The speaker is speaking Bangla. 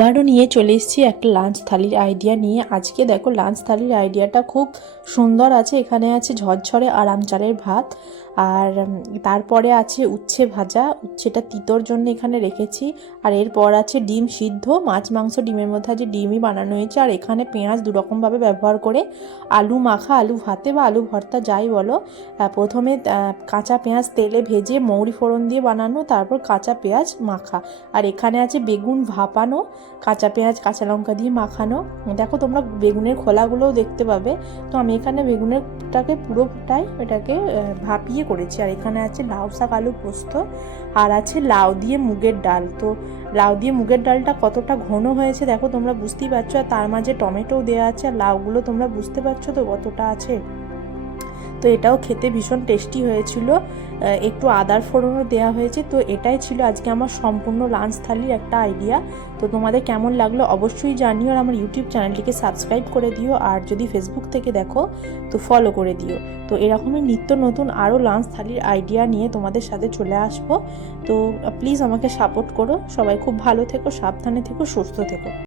আবারও নিয়ে চলে এসেছি একটা লাঞ্চ থালির আইডিয়া নিয়ে। আজকে দেখো লাঞ্চ থালির আইডিয়াটা খুব সুন্দর আছে। এখানে আছে ঝরঝরে আরাম চালের ভাত, আর তারপরে আছে উচ্ছে ভাজা। উচ্ছেটা তিতোর জন্য এখানে রেখেছি। আর এরপর আছে ডিম সিদ্ধ, মাছ মাংস ডিমের মধ্যে যে ডিমই বানানো হয়েছে। আর এখানে পেঁয়াজ দুরকমভাবে ব্যবহার করে আলু মাখা, আলু ভাতে বা আলু ভর্তা যাই বলো, প্রথমে কাঁচা পেঁয়াজ তেলে ভেজে মৌরি ফোড়ন দিয়ে বানানো, তারপর কাঁচা পেঁয়াজ মাখা। আর এখানে আছে বেগুন ভাপানো, কাঁচা পেঁয়াজ কাঁচা লঙ্কা দিয়ে মাখানো। দেখো তোমরা বেগুনের খোলাগুলোও দেখতে পাবে। তো আমি এখানে বেগুনেরটাকে পুরোটাই এটাকে ভাপিয়ে করেছি। আর এখানে আছে লাউ শাক আলু পোস্ত, আর আছে লাউ দিয়ে মুগের ডাল। তো লাউ দিয়ে মুগের ডালটা কতটা ঘন হয়েছে দেখো, তোমরা বুঝতেই পারছো। আর তার মাঝে টমেটোও দেওয়া আছে, আর লাউগুলো তোমরা বুঝতে পারছো তো কতটা আছে। তো এটাও খেতে ভীষণ টেস্টি হয়েছিল, একটু আদার ফোড়নও দেওয়া হয়েছে। তো এটাই ছিল আজকে আমার সম্পূর্ণ লাঞ্চ থালির একটা আইডিয়া। তো তোমাদের কেমন লাগলো অবশ্যই জানিও, আর আমার ইউটিউব চ্যানেলটিকে সাবস্ক্রাইব করে দিও, আর যদি ফেসবুক থেকে দেখো তো ফলো করে দিও। তো এরকমই নিত্য নতুন আরও লাঞ্চ থালির আইডিয়া নিয়ে তোমাদের সাথে চলে আসবো। তো প্লিজ আমাকে সাপোর্ট করো। সবাই খুব ভালো থেকো, সাবধানে থেকো, সুস্থ থেকো।